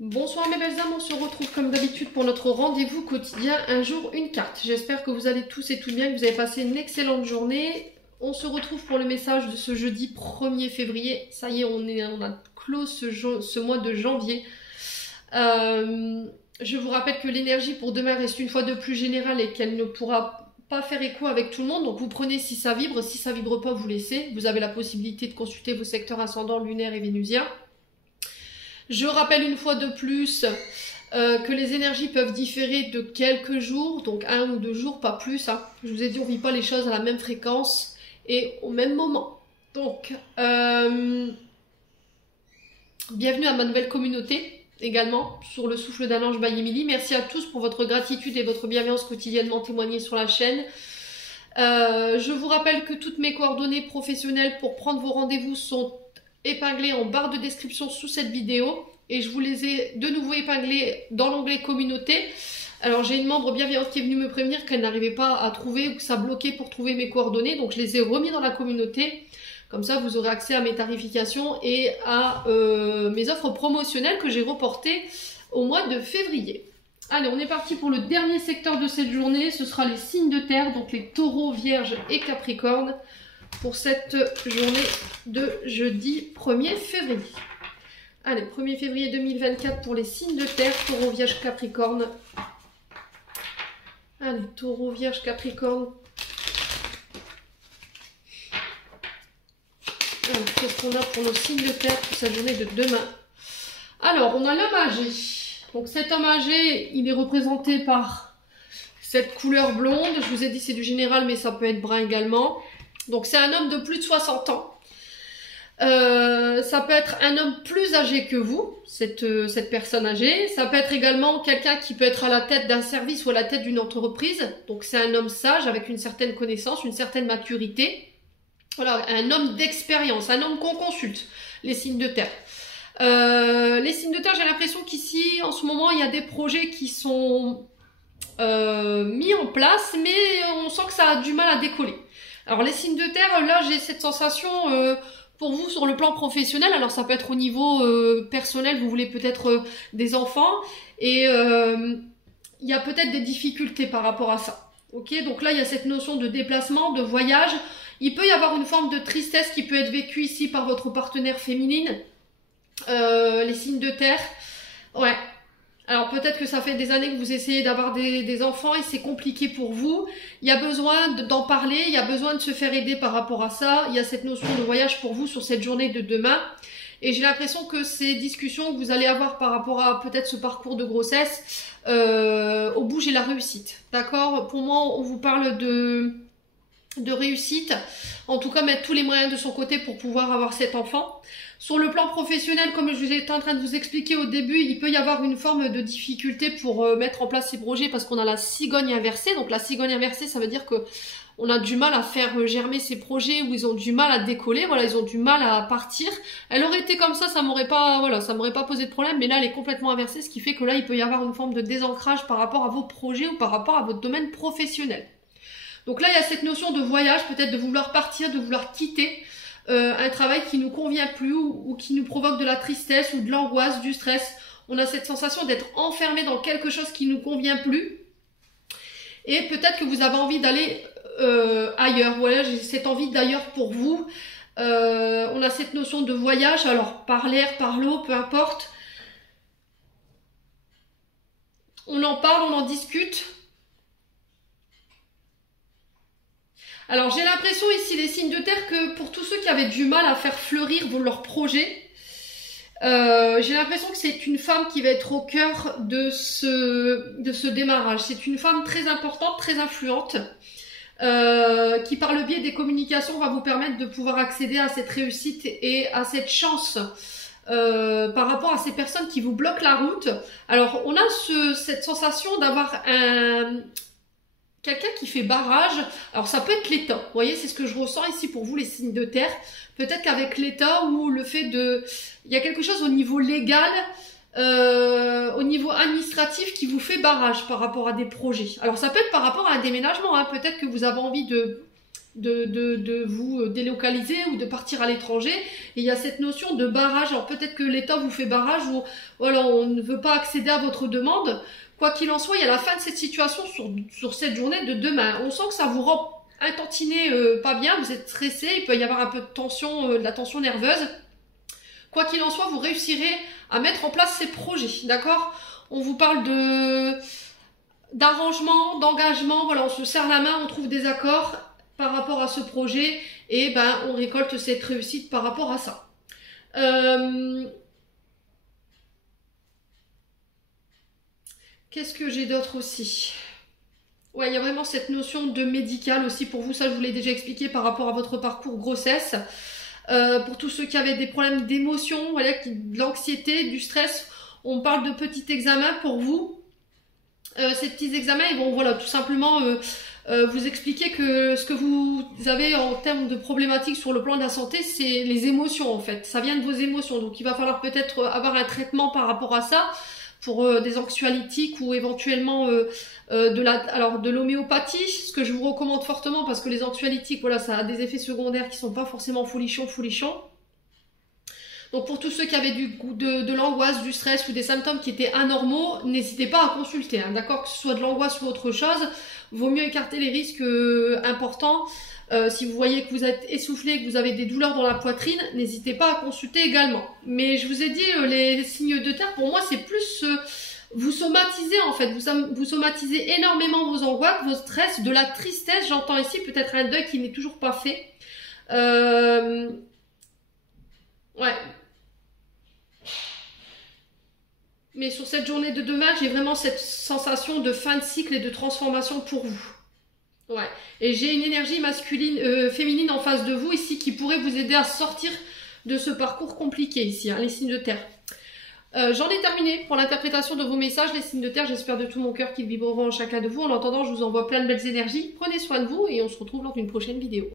Bonsoir mes belles âmes, on se retrouve comme d'habitude pour notre rendez-vous quotidien, un jour une carte. J'espère que vous allez tous et toutes bien, que vous avez passé une excellente journée. On se retrouve pour le message de ce jeudi 1er février. Ça y est, on a clos ce mois de janvier. Je vous rappelle que l'énergie pour demain reste une fois de plus générale et qu'elle ne pourra pas faire écho avec tout le monde. Donc vous prenez si ça vibre pas, vous laissez. Vous avez la possibilité de consulter vos secteurs ascendants, lunaires et vénusiens. Je rappelle une fois de plus que les énergies peuvent différer de quelques jours, donc 1 ou 2 jours, pas plus. Hein. Je vous ai dit, on ne vit pas les choses à la même fréquence et au même moment. Donc, bienvenue à ma nouvelle communauté également, sur le souffle d'un ange by Emily. Merci à tous pour votre gratitude et votre bienveillance quotidiennement témoignée sur la chaîne. Je vous rappelle que toutes mes coordonnées professionnelles pour prendre vos rendez-vous sont épinglées en barre de description sous cette vidéo et je vous les ai de nouveau épinglées dans l'onglet communauté. Alors j'ai une membre bienveillante qui est venue me prévenir qu'elle n'arrivait pas à trouver ou que ça bloquait pour trouver mes coordonnées, donc je les ai remis dans la communauté. Comme ça vous aurez accès à mes tarifications et à mes offres promotionnelles que j'ai reportées au mois de février. Allez, on est parti pour le dernier secteur de cette journée, ce sera les signes de terre, donc les taureaux, vierges et capricornes, pour cette journée de jeudi 1er février. Allez, 1er février 2024 pour les signes de terre, taureau, vierge, capricorne. Allez, taureau, vierge, capricorne. Qu'est-ce qu'on a pour nos signes de terre pour cette journée de demain? Alors, on a l'homme âgé. Donc cet homme âgé, il est représenté par cette couleur blonde. Je vous ai dit c'est du général, mais ça peut être brun également. Donc c'est un homme de plus de 60 ans. Ça peut être un homme plus âgé que vous, cette personne âgée. Ça peut être également quelqu'un qui peut être à la tête d'un service ou à la tête d'une entreprise. Donc c'est un homme sage avec une certaine connaissance, une certaine maturité. Voilà, un homme d'expérience, un homme qu'on consulte, les signes de terre. Les signes de terre, j'ai l'impression qu'ici, en ce moment, il y a des projets qui sont mis en place, mais on sent que ça a du mal à décoller. Alors les signes de terre, là j'ai cette sensation pour vous sur le plan professionnel, alors ça peut être au niveau personnel, vous voulez peut-être des enfants, et il y a peut-être des difficultés par rapport à ça. Ok, donc là il y a cette notion de déplacement, de voyage, il peut y avoir une forme de tristesse qui peut être vécue ici par votre partenaire féminine, les signes de terre, ouais. Alors peut-être que ça fait des années que vous essayez d'avoir des enfants et c'est compliqué pour vous. Il y a besoin d'en parler, il y a besoin de se faire aider par rapport à ça. Il y a cette notion de voyage pour vous sur cette journée de demain. Et j'ai l'impression que ces discussions que vous allez avoir par rapport à peut-être ce parcours de grossesse, au bout j'ai la réussite. D'accord? Pour moi, on vous parle de réussite. En tout cas, mettre tous les moyens de son côté pour pouvoir avoir cet enfant. Sur le plan professionnel, comme je vous étais en train de vous expliquer au début, il peut y avoir une forme de difficulté pour mettre en place ces projets parce qu'on a la cigogne inversée. Donc la cigogne inversée, ça veut dire que on a du mal à faire germer ces projets ou ils ont du mal à décoller. Voilà, ils ont du mal à partir. Elle aurait été comme ça m'aurait pas, voilà, ça m'aurait pas posé de problème. Mais là, elle est complètement inversée, ce qui fait que là, il peut y avoir une forme de désancrage par rapport à vos projets ou par rapport à votre domaine professionnel. Donc là, il y a cette notion de voyage, peut-être de vouloir partir, de vouloir quitter un travail qui nous convient plus ou qui nous provoque de la tristesse ou de l'angoisse, du stress. On a cette sensation d'être enfermé dans quelque chose qui nous convient plus. Et peut-être que vous avez envie d'aller ailleurs. Voilà, j'ai cette envie d'ailleurs pour vous. On a cette notion de voyage, alors par l'air, par l'eau, peu importe. On en parle, on en discute. Alors j'ai l'impression ici les signes de terre que pour tous ceux qui avaient du mal à faire fleurir leurs projets, j'ai l'impression que c'est une femme qui va être au cœur de ce démarrage. C'est une femme très importante, très influente, qui par le biais des communications va vous permettre de pouvoir accéder à cette réussite et à cette chance par rapport à ces personnes qui vous bloquent la route. Alors on a cette sensation d'avoir quelqu'un qui fait barrage. Alors ça peut être l'État, vous voyez, c'est ce que je ressens ici pour vous les signes de terre. Peut-être qu'avec l'État ou le fait de... Il y a quelque chose au niveau légal, au niveau administratif qui vous fait barrage par rapport à des projets. Alors ça peut être par rapport à un déménagement, hein. Peut-être que vous avez envie de vous délocaliser ou de partir à l'étranger. Et il y a cette notion de barrage. Alors peut-être que l'État vous fait barrage ou voilà, on ne veut pas accéder à votre demande. Quoi qu'il en soit, il y a la fin de cette situation sur cette journée de demain. On sent que ça vous rend un tantinet pas bien, vous êtes stressé, il peut y avoir un peu de tension, de la tension nerveuse. Quoi qu'il en soit, vous réussirez à mettre en place ces projets, d'accord? On vous parle d'arrangement, d'engagement, voilà, on se serre la main, on trouve des accords par rapport à ce projet et ben on récolte cette réussite par rapport à ça. Qu'est-ce que j'ai d'autre aussi? Ouais, il y a vraiment cette notion de médical aussi pour vous, ça je vous l'ai déjà expliqué par rapport à votre parcours grossesse. Pour tous ceux qui avaient des problèmes d'émotion, voilà, de l'anxiété, du stress, on parle de petits examens pour vous. Ces petits examens, ils vont voilà, tout simplement vous expliquer que ce que vous avez en termes de problématiques sur le plan de la santé, c'est les émotions en fait. Ça vient de vos émotions, donc il va falloir peut-être avoir un traitement par rapport à ça pour des anxiolytiques ou éventuellement de l'homéopathie, ce que je vous recommande fortement parce que les anxiolytiques, voilà, ça a des effets secondaires qui sont pas forcément folichons. Donc pour tous ceux qui avaient de l'angoisse, du stress ou des symptômes qui étaient anormaux, n'hésitez pas à consulter, hein, d'accord? Que ce soit de l'angoisse ou autre chose, vaut mieux écarter les risques importants. Si vous voyez que vous êtes essoufflé, que vous avez des douleurs dans la poitrine, n'hésitez pas à consulter également. Mais je vous ai dit, les signes de terre, pour moi, c'est plus vous somatisez en fait, vous somatisez énormément vos angoisses, vos stress, de la tristesse, j'entends ici peut-être un deuil qui n'est toujours pas fait. Ouais. Mais sur cette journée de demain, j'ai vraiment cette sensation de fin de cycle et de transformation pour vous. Ouais. Et j'ai une énergie masculine, féminine en face de vous ici qui pourrait vous aider à sortir de ce parcours compliqué ici, hein, les signes de terre. J'en ai terminé pour l'interprétation de vos messages, les signes de terre. J'espère de tout mon cœur qu'ils vibreront en chacun de vous. En attendant, je vous envoie plein de belles énergies. Prenez soin de vous et on se retrouve lors d'une prochaine vidéo.